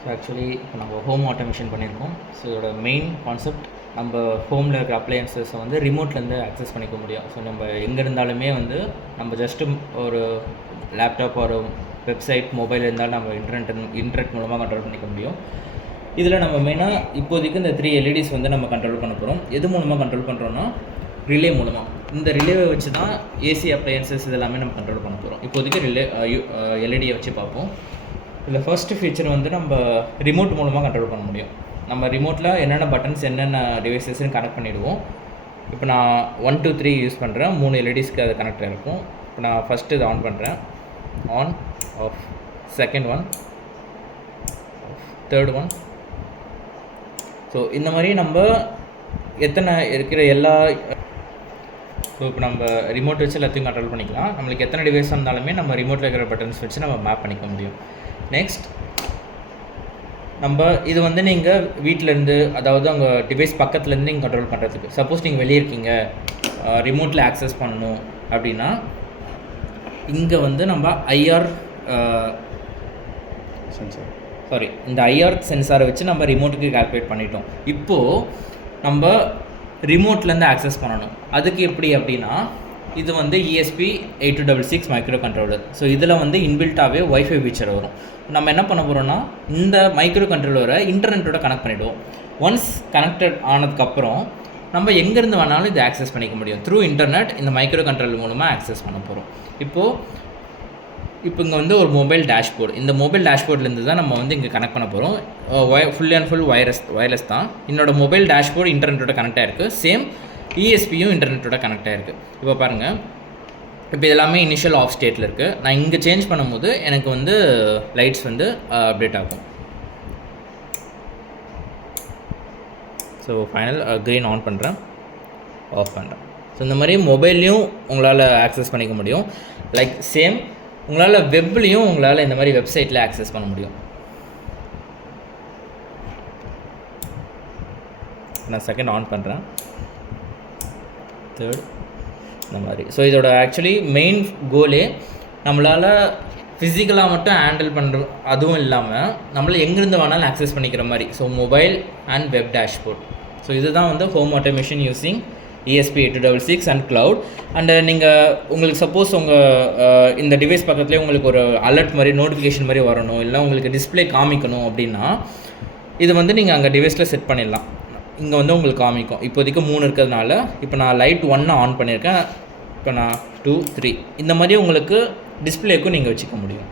So actually இப்போ நம்ம home automation பண்ணியிருக்கோம். ஸோ இதோட மெயின் கான்செப்ட் நம்ம ஹோமில் இருக்கிற அப்ளையன்சஸை வந்து ரிமோட்லேருந்து ஆக்சஸ் பண்ணிக்க முடியும். ஸோ நம்ம எங்கே இருந்தாலுமே வந்து நம்ம ஜஸ்ட்டு ஒரு லேப்டாப் ஒரு வெப்சைட் மொபைல் இருந்தாலும் நம்ம இன்டர்நெட் மூலமாக கண்ட்ரோல் பண்ணிக்க முடியும். இதில் நம்ம மெயினாக இப்போதைக்கு இந்த 3 LEDs வந்து நம்ம கண்ட்ரோல் பண்ண போகிறோம். எது மூலமாக கண்ட்ரோல் பண்ணுறோன்னா ரிலே மூலமாக. இந்த ரிலேவை வச்சு தான் ஏசி அப்ளையன்சஸ் இதெல்லாமே நம்ம கண்ட்ரோல் பண்ண போகிறோம். இப்போதைக்கு எல்இடியை வச்சு பார்ப்போம். இதில் ஃபர்ஸ்ட்டு ஃபீச்சர் வந்து நம்ம ரிமோட் மூலமாக கண்ட்ரோல் பண்ண முடியும். நம்ம ரிமோட்டில் என்னென்ன பட்டன்ஸ் என்னென்ன டிவைசஸ்ன்னு கனெக்ட் பண்ணிவிடுவோம். இப்போ நான் 1 2 3 யூஸ் பண்ணுறேன். 3 LEDஸ்க்கு அது கனெக்ட் ஆகிருக்கும். இப்போ நான் ஃபஸ்ட்டு இதை ஆன் பண்ணுறேன். On off, second one, third one. So இந்த மாதிரி நம்ம எத்தனை இருக்கிற எல்லா ஸோ இப்போ நம்ம ரிமோட் வச்சு எல்லாத்தையும் கண்ட்ரோல் பண்ணிக்கலாம். நம்மளுக்கு எத்தனை டிவைஸ் இருந்தாலுமே நம்ம ரிமோட்டில் இருக்கிற பட்டன்ஸ் வச்சு நம்ம மேப் பண்ணிக்க முடியும். நெக்ஸ்ட் நம்ம இது வந்து நீங்கள் வீட்டிலேருந்து, அதாவது உங்கள் டிவைஸ் பக்கத்துலேருந்து நீங்கள் கண்ட்ரோல் பண்ணுறதுக்கு. சப்போஸ் நீங்கள் வெளியே இருக்கீங்க, ரிமோட்டில் ஆக்சஸ் பண்ணணும் அப்படின்னா இங்கே வந்து நம்ம ஐஆர் சென்சார் இந்த ஐஆர் சென்சாரை வச்சு நம்ம ரிமோட்டுக்கு கால்குலேட் பண்ணிட்டோம். இப்போது நம்ம ரிமோட்லேருந்து ஆக்சஸ் பண்ணணும். அதுக்கு எப்படி அப்படின்னா இது வந்து ESP8266 மைக்ரோ கண்ட்ரோலர். ஸோ இதில் வந்து இன்பில்ட்டாகவே வைஃபை ஃபீச்சர் வரும். நம்ம என்ன பண்ண போகிறோம்னா இந்த மைக்ரோ கண்ட்ரோலரை இன்டர்நெட்டோட கனெக்ட் பண்ணிவிடுவோம். ஒன்ஸ் கனெக்டட் ஆனதுக்கப்புறம் நம்ம எங்கேருந்து வேணாலும் இதை ஆக்சஸ் பண்ணிக்க முடியும். த்ரூ இன்டர்நெட் இந்த மைக்ரோ கண்ட்ரோலர் மூலமாக ஆக்சஸ் பண்ண போகிறோம். இப்போ இங்கே வந்து ஒரு மொபைல் டேஷ்போர்டு. இந்த மொபைல் டேஷ்போர்ட்லேருந்து தான் நம்ம வந்து இங்கே கனெக்ட் பண்ண போகிறோம். ஃபுல் அண்ட் ஃபுல் வயர்லெஸ் தான். என்னோடய மொபைல் டேஷ்போர்டு இன்டர்நெட்டோட கனெக்ட் ஆகிருக்கு. சேம் ESPயும் இன்டர்நெட்டோட கனெக்ட் ஆகிருக்கு. இப்போ பாருங்கள், இப்போ எல்லாமே இனிஷியல் ஆஃப் ஸ்டேட்டில் இருக்குது. நான் இங்கே சேஞ்ச் பண்ணும்போது எனக்கு வந்து லைட்ஸ் வந்து அப்டேட் ஆகும். ஸோ ஃபைனல் க்ரீன் ஆன் பண்ணுறேன், ஆஃப் பண்ணுறேன். ஸோ இந்த மாதிரி மொபைல்லையும் உங்களால் ஆக்சஸ் பண்ணிக்க முடியும். லைக் சேம் உங்களால் வெப்லேயும் உங்களால் இந்த மாதிரி வெப்சைட்டில் ஆக்சஸ் பண்ண முடியும். நான் செகண்ட் ஆன் பண்ணுறேன், தேர்ட், இந்த மாதிரி. ஸோ இதோட ஆக்சுவலி மெயின் கோலே நம்மளால் ஃபிசிக்கலாக மட்டும் ஹேண்டில் பண்ணுற, அதுவும் இல்லாமல் நம்மளை எங்கேருந்து வேணாலும் ஆக்சஸ் பண்ணிக்கிற மாதிரி. So mobile and web dashboard. So இதுதான் வந்து home automation using ESP8266 and cloud. And நீங்கள் உங்களுக்கு சப்போஸ் இந்த டிவைஸ் பக்கத்துலேயே உங்களுக்கு ஒரு அலர்ட் மாதிரி நோட்டிஃபிகேஷன் மாதிரி வரணும், இல்லை உங்களுக்கு டிஸ்பிளே காமிக்கணும் அப்படின்னா இது வந்து நீங்கள் அங்கே டிவைஸில் செட் பண்ணிடலாம். இங்கே வந்து உங்களுக்கு காமிக்கும். இப்போதைக்கு 3 இருக்கிறதுனால இப்போ நான் லைட் 1 ஆன் பண்ணியிருக்கேன். இப்போ நான் 2 3 இந்த மாதிரி உங்களுக்கு டிஸ்பிளேக்கும் நீங்கள் வச்சுக்க முடியும்.